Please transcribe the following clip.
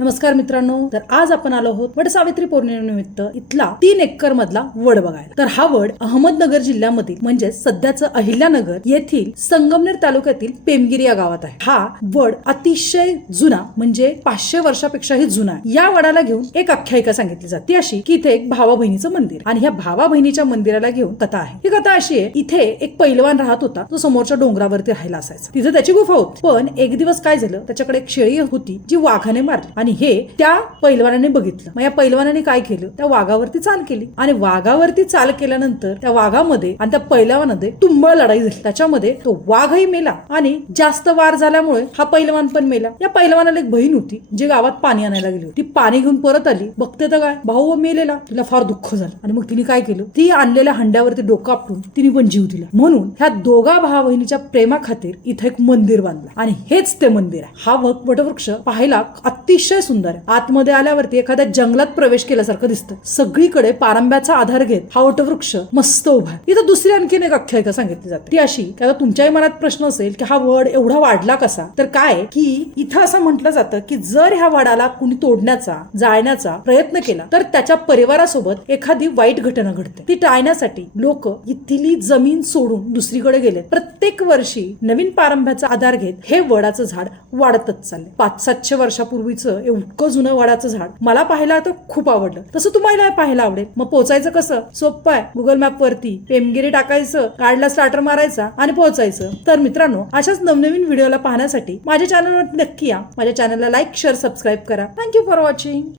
नमस्कार मित्रांनो तर आज आपण आलो आहोत वड सावित्री पौर्णिमेनिमित्त इथला तीन एकर मधला वड बघायला. तर हा वड अहमदनगर जिल्ह्यामधील म्हणजे सध्याचं अहिल्यानगर येथील संगमनेर तालुक्यातील पेमगिरी या गावात आहे. हा वड अतिशय जुना म्हणजे पाचशे वर्षापेक्षाही जुना आहे. या वडाला घेऊन एक आख्यायिका सांगितली जाते ती अशी की इथे एक भावा बहिणीचं मंदिर आणि ह्या भावा बहिणीच्या मंदिराला घेऊन कथा आहे. ही कथा अशी आहे इथे एक पैलवान राहत होता तो समोरच्या डोंगरावरती राहिला असायचा. तिथे त्याची गुफा होती. पण एक दिवस काय झालं त्याच्याकडे एक शेळी होती जी वाघाने मारली. आणि आणि हे त्या पैलवानाने बघितलं. मग या पैलवानाने काय केलं? त्या वाघावरती चाल केली. आणि वाघावरती चाल केल्यानंतर त्या वाघामध्ये आणि त्या पैलवानामध्ये तुंबळ लढाई झाली. त्याच्यामध्ये तो वाघही मेला आणि जास्त वार झाल्यामुळे हा पैलवान पण मेला. या पैलवानाला एक बहीण होती जी गावात पाणी आणायला गेली होती. ती पाणी घेऊन परत आली. बघते तर काय? भाऊ मेलेला. तिला फार दुःख झालं. आणि मग तिने काय केलं? ती आणलेल्या हंड्यावरती डोकं आपटून तिने पण जीव दिला. म्हणून ह्या दोघा भावा बहिणीच्या प्रेमाखातीर इथं एक मंदिर बांधलं. आणि हेच ते मंदिर आहे. हा वटवृक्ष पाहायला अतिशय सुंदर आहे. आतमध्ये आल्यावरती एखाद्या जंगलात प्रवेश केल्यासारखं दिसतं. सगळीकडे पारंब्याचा आधार घेत हा वटवृक्ष मस्त उभा आहे. इथं दुसरी आणखीन एक आख्यायिका सांगितली जाते. ती अशी की आता तुमच्याही मनात प्रश्न असेल की हा वड एवढा वाढला कसा? तर काय की इथं असं म्हटलं जातं की जर ह्या वडाला कुणी तोडण्याचा जाळण्याचा प्रयत्न केला तर त्याच्या परिवारासोबत एखादी वाईट घटना घडते. ती टाळण्यासाठी लोक इथली जमीन सोडून दुसरीकडे गेले. प्रत्येक वर्षी नवीन पारंब्याचा आधार घेत हे वडाचं झाड वाढतच चालले पाच सातशे वर्षापूर्वीचं इतकं जुनं वडाचं झाड. मला पाहायला तर खूप आवडलं. तसं तुम्हाला पाहायला आवडेल. मग पोचायचं कसं? सोपं आहे. गुगल मॅप वरती पेमगिरी टाकायचं कार्डला स्टार्टर मारायचा आणि पोहोचायचं तर मित्रांनो अशाच नवनवीन व्हिडिओला पाहण्यासाठी माझ्या चॅनलवर नक्की या. माझ्या चॅनलला लाईक शेअर सबस्क्राईब करा. Thank you for watching